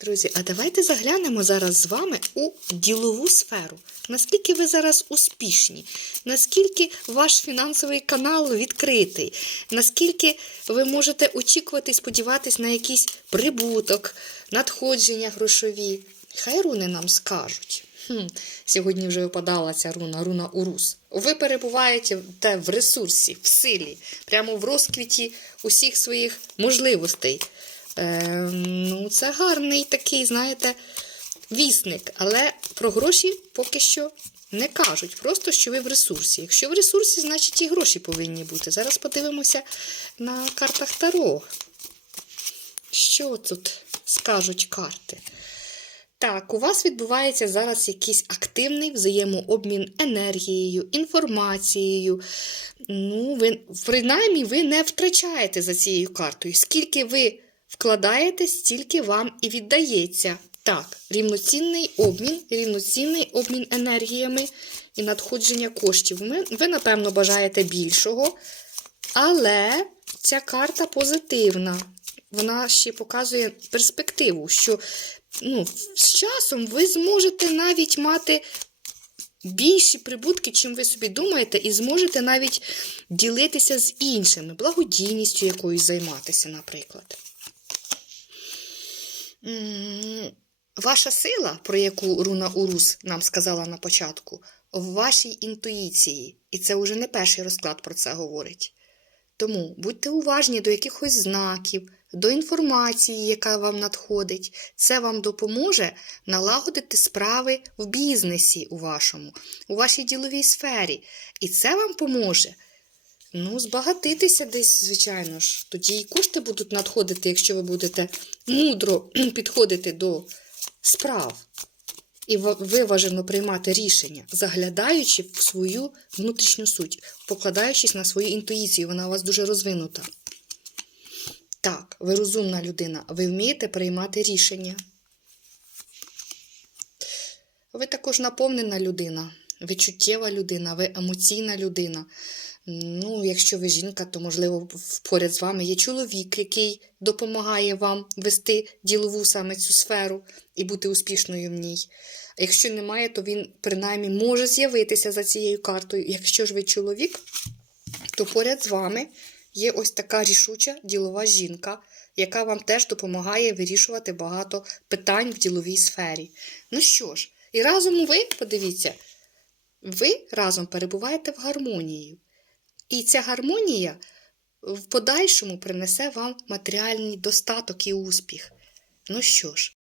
Друзі, а давайте заглянемо зараз з вами у ділову сферу. Наскільки ви зараз успішні, наскільки ваш фінансовий канал відкритий, наскільки ви можете очікувати сподіватись на якийсь прибуток, надходження грошові. Хай руни нам скажуть. Хм, сьогодні вже випадала ця руна, руна Урус. Ви перебуваєте те в ресурсі, в силі, прямо в розквіті усіх своїх можливостей. Е, ну, це гарний такий, знаєте, вісник. Але про гроші поки що не кажуть. Просто що ви в ресурсі. Якщо в ресурсі, значить і гроші повинні бути. Зараз подивимося на картах Таро. Що тут скажуть карти? Так, у вас відбувається зараз якийсь активний взаємообмін енергією, інформацією. Ну, ви, принаймні, ви не втрачаєте за цією картою. Скільки ви вкладаєте, стільки вам і віддається. Так, рівноцінний обмін, рівноцінний обмін енергіями і надходження коштів. Ви, напевно, бажаєте більшого, але ця карта позитивна. Вона ще показує перспективу, що ну, з часом ви зможете навіть мати більші прибутки, чим ви собі думаєте, і зможете навіть ділитися з іншими, благодійністю якоюсь займатися, наприклад. Ваша сила, про яку Руна Урус нам сказала на початку, в вашій інтуїції. І це вже не перший розклад про це говорить. Тому будьте уважні до якихось знаків, до інформації, яка вам надходить. Це вам допоможе налагодити справи в бізнесі у вашому, у вашій діловій сфері. І це вам поможе. Ну, збагатитися десь, звичайно ж. Тоді і кошти будуть надходити, якщо ви будете мудро підходити до справ і виважено приймати рішення, заглядаючи в свою внутрішню суть, покладаючись на свою інтуїцію, вона у вас дуже розвинута. Так, ви розумна людина, ви вмієте приймати рішення. Ви також наповнена людина, ви чуттєва людина, ви емоційна людина. Ну, якщо ви жінка, то, можливо, поряд з вами є чоловік, який допомагає вам вести ділову саме цю сферу і бути успішною в ній. А якщо немає, то він принаймні може з'явитися за цією картою. Якщо ж ви чоловік, то поряд з вами є ось така рішуча ділова жінка, яка вам теж допомагає вирішувати багато питань в діловій сфері. Ну що ж, і разом ви, подивіться, ви разом перебуваєте в гармонії. І ця гармонія в подальшому принесе вам матеріальний достаток і успіх. Ну що ж,